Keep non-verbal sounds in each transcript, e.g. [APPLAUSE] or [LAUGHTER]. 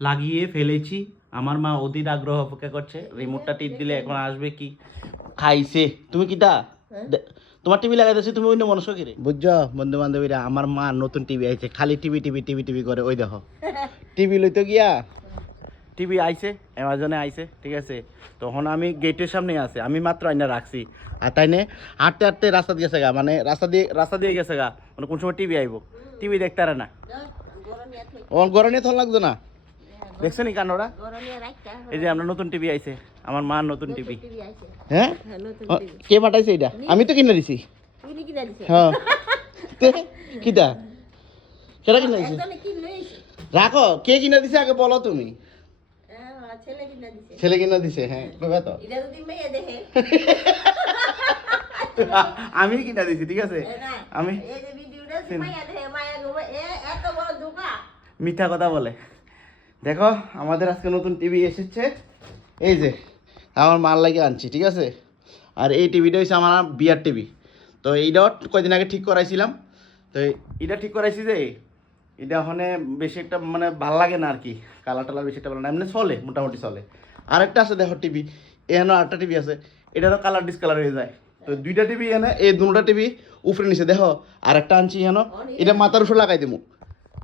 লাগিয়ে ফেলেছি। আমার মা অধীর আগ্রহ অপেক্ষা করছে। রিমোটটা টিপ দিলে এখন আসবে কি? খাইছে। তুমি কিটা দে- তোমার টিভি লাগাই দিয়েছি তুমি অন্য মনস্ক কিরে? বুঝছ বন্ধু বান্ধবীরা আমার মা নতুন টিভি আইছে খালি টিভি টিভি টিভি টিভি করে ওই দেখো। [LAUGHS] টিভি লইতে গিয়া? [LAUGHS] টিভি আইছে অ্যামাজনে আইছে ঠিক আছে? তখন আমি গেটের সামনে আছে আমি মাত্র আইনা রাখছি। আর তাই নে হাঁটতে হাঁটতে রাস্তা দিয়ে গেছে গা মানে রাস্তা দিয়ে রাস্তা দিয়ে গেছে গা মানে কোন সময় টিভি আইবো। টিভি দেখতে না। ও গরম থল লাগতো না? দেখছ নি কান্নরা এই যে আমরা নতুন টিভি আইছে আমার মার নতুন টিভি। হ্যাঁ? কে পাঠাইছে এটা? আমি তো কিনে দিছি। হ্যাঁ। কিটা? কেটা কিনে দিছি? রাখো কে কিনে দিছে আগে বলো তুমি? ছেলে কিনে দিছে। হ্যাঁ তো। [LAUGHS] আমি কিনে দিছি ঠিক আছে? আমি মিথ্যা কথা বলে। দেখো আমাদের আজকে নতুন টিভি এসেছে। এই যে আমার মাল লাগে আনছি ঠিক আছে? আর এই টিভিটা হচ্ছে আমার বিয়ার টিভি তো এইটাও কয়দিন আগে ঠিক করাইছিলাম। তো এটা ঠিক করাইছি যে এটা ওখানে বেশি একটা মানে ভালো লাগে না আর কি কালার টালার বেশি একটা ভালো না। এমনি চলে মোটামুটি চলে। আরেকটা আছে দেখো টিভি এখানে আরেকটা টিভি আছে। এটারও কালার ডিসকালার হয়ে যায়। তো দুইটা টিভি এনে এই দুটা টিভি উপরে নিচে দেখো আরেকটা আনছি এখানে এটা মাথার উপর লাগাই দেবো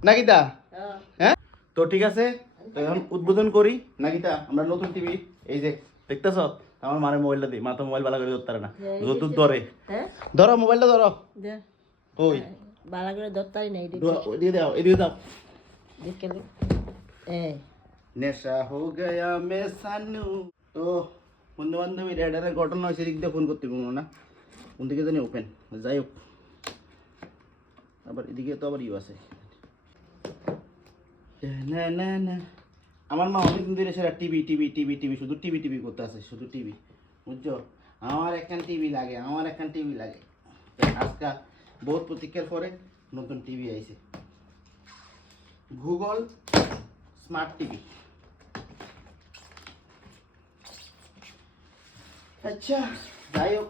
নাকি দা হ্যাঁ? তো ঠিক আছে তো এখন উদ্বোধন করি। নাকিতা আমরা নতুন টিভি এই যে দেখতেছ? আমার মারে মোবাইলটা দিই মা তো মোবাইল ভালো করে ধরতে না। যত ধরে। ধরো মোবাইলটা ধরো। ওই বালা করে দত্তাই নাই ধরো, এদিকে দাও এদিকে দাও। দেখে এ। নেশা হো গয়া মে সানু। তো বন্ধু বান্ধবী রেডারের ঘটনা হয়েছে এদিক দিয়ে ফোন করতে পারব না। কোন দিকে জানি ওপেন যাই হোক। আবার এদিকে তো আবার ইউ আছে। না না না। আমার মা অনেকদিন ধরে সেটা টিভি টিভি টিভি টিভি শুধু টিভি টিভি করতে আছে শুধু টিভি বুঝছ? আমার একখান টিভি লাগে আমার একখান টিভি লাগে। আজকে বহুত প্রতীক্ষার পরে নতুন টিভি আইছে। গুগল স্মার্ট টিভি আচ্ছা যাই হোক।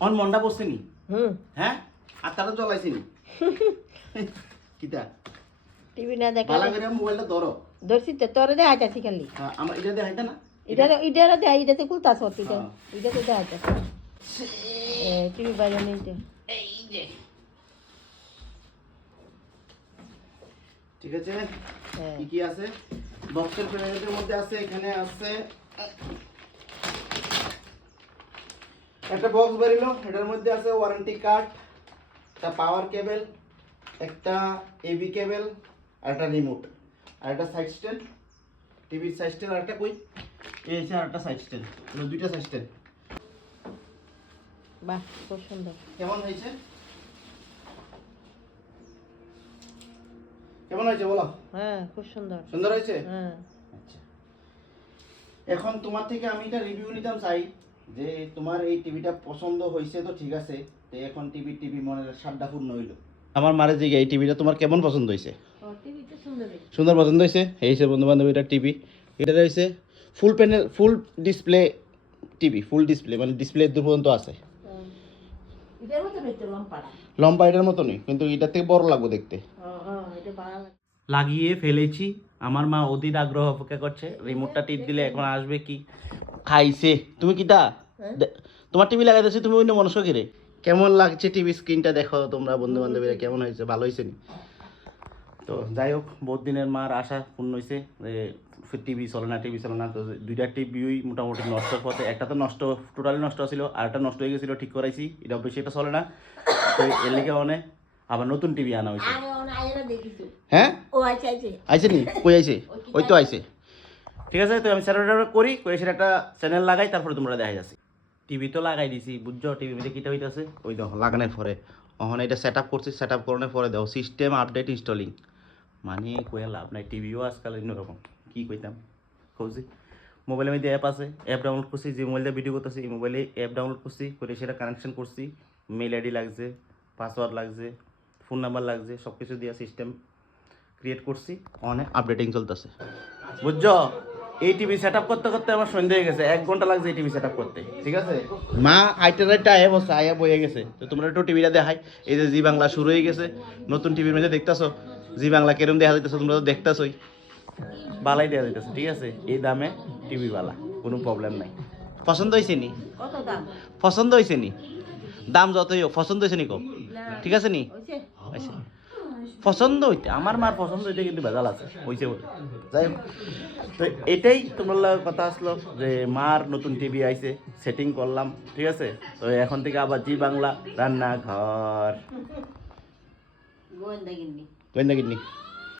অন মন্ডা বসছে নি? হুম। হ্যাঁ? আর তারা চলাইছে নি? [LAUGHS] কিতা? টিভি না দেখা করে মোবাইলটা ধরো। ধরছি তো তোর দে আইতাছি খালি। হ্যাঁ, আমার এটা দেখাইতে না? এটা এটা দে এটাতে কুলতাছ এটা হ্যাঁ। এটা তো। দে আইতাছি এ টিভি বাইরে নেই তো। এই যে। ঠিক আছে? হ্যাঁ। কি কি আছে? বক্সের প্যাকেটের মধ্যে আছে এখানে আছে। একটা বক্স বেরিলো এটার মধ্যে আছে ওয়ারেন্টি কার্ড একটা পাওয়ার কেবল একটা এবি কেবল আর একটা রিমোট আর একটা সাইড স্ট্যান্ড টিভির সাইড স্ট্যান্ড আর একটা কই? এই আছে আর একটা সাইড স্ট্যান্ড দুইটা সাইড স্ট্যান্ড বাহ খুব সুন্দর। কেমন হয়েছে? কেমন হয়েছে বলো? হ্যাঁ খুব সুন্দর। সুন্দর হয়েছে? হ্যাঁ। আচ্ছা। এখন তোমার থেকে আমি এটা রিভিউ নিতাম চাই যে তোমার এই টিভিটা পছন্দ হয়েছে তো ঠিক আছে তো এখন টিভি টিভি মনে সাতটা পূর্ণ হইল। আমার মারে যে এই টিভিটা তোমার কেমন পছন্দ হয়েছে? সুন্দর। পছন্দ হয়েছে? এই যে বন্ধু বান্ধব এটা টিভি। এটা রয়েছে full panel full display TV full display মানে ডিসপ্লে দূর পর্যন্ত আছে। এটার মতো হইতো লম্বা এটার মতনই কিন্তু এটার থেকে বড় লাগবে দেখতে। হ্যাঁ এটা লাগিয়ে ফেলেছি। আমার মা অধীর আগ্রহ অপেক্ষা করছে রিমোটটা টিপ দিলে এখন আসবে কি? খাইছে। তুমি কিটা দে- তোমার টিভি লাগাই দিয়েছি তুমি অন্য মনস্ক কিরে? কেমন লাগছে টিভি স্ক্রিনটা দেখো তোমরা বন্ধু বান্ধবীরা কেমন হয়েছে? ভালো হয়েছে নি? তো যাই হোক বহুত দিনের মার আশা পূর্ণ হয়েছে যে টিভি চলে না টিভি চলে না তো দুইটা টিভিই মোটামুটি নষ্টর পথে একটা তো নষ্ট টোটালি নষ্ট ছিল আর একটা নষ্ট হয়ে গেছিল ঠিক করাইছি এটা বেশি এটা চলে না। তো এর লেগে অনেক আবার নতুন টিভি আনা হয়েছে হ্যাঁ? ও আইছে আইছে। আইছে নি? কই আইছে? ওই তো আইছে। ঠিক আছে তো আমি চ্যানেলটা করি করে সেটা একটা চ্যানেল লাগাই তারপরে তোমরা দেখা যাচ্ছে। টিভি তো লাগাই দিছি বুঝছ? টিভির মধ্যে কিটা হইতাছে? ওই দেখো লাগানোর পরে। ওখানে এটা সেট আপ করছি সেট আপ করানোর পরে দেখো সিস্টেম আপডেট ইনস্টলিং মানে কইয়া লাভ নাই টিভিও আজকাল অন্যরকম। কি কইতাম? কৌছি মোবাইলের মধ্যে অ্যাপ আছে অ্যাপ ডাউনলোড করছি, যে মোবাইল দিয়ে ভিডিও করতেছি, এই মোবাইলে অ্যাপ ডাউনলোড করছি, করে সেটা কানেকশন করছি মেল আইডি লাগছে পাসওয়ার্ড লাগছে ফোন নাম্বার লাগছে সব কিছু দিয়ে সিস্টেম ক্রিয়েট করছি, অনেক আপডেটিং চলতেছে। বুঝছ? এই টিভি সেট করতে করতে আমার সন্ধ্যে হয়ে গেছে, এক ঘণ্টা লাগছে এই টিভি সেট করতে, ঠিক আছে? মা আইটা রাইটা আয়া বসে আয়া বয়ে গেছে, তো তোমরা একটু টিভিটা দেখাই। এই যে জি বাংলা শুরু হয়ে গেছে, নতুন টিভির মধ্যে দেখতেছো? জি বাংলা কেরম দেখা যাইতেছো তোমরা তো দেখতেছোই। বালাই দেওয়া যাইতেছে ঠিক আছে? এই দামে টিভি বালা কোনো প্রবলেম নাই। পছন্দ হয়েছে নি? কত দাম? পছন্দ হয়েছে নি? দাম যতই হোক পছন্দ হয়েছে নি কো? না ঠিক আছে নি? আচ্ছা পছন্দ হইতে আমার মার পছন্দ হইতে কিন্তু ভেজাল আছে হইছে বলে যাই হোক তো এটাই তোমার লগে কথা আসলো যে মার নতুন টিভি আইছে সেটিং করলাম ঠিক আছে? তো এখন থেকে আবার জি বাংলা রান্নাঘর। ganda gini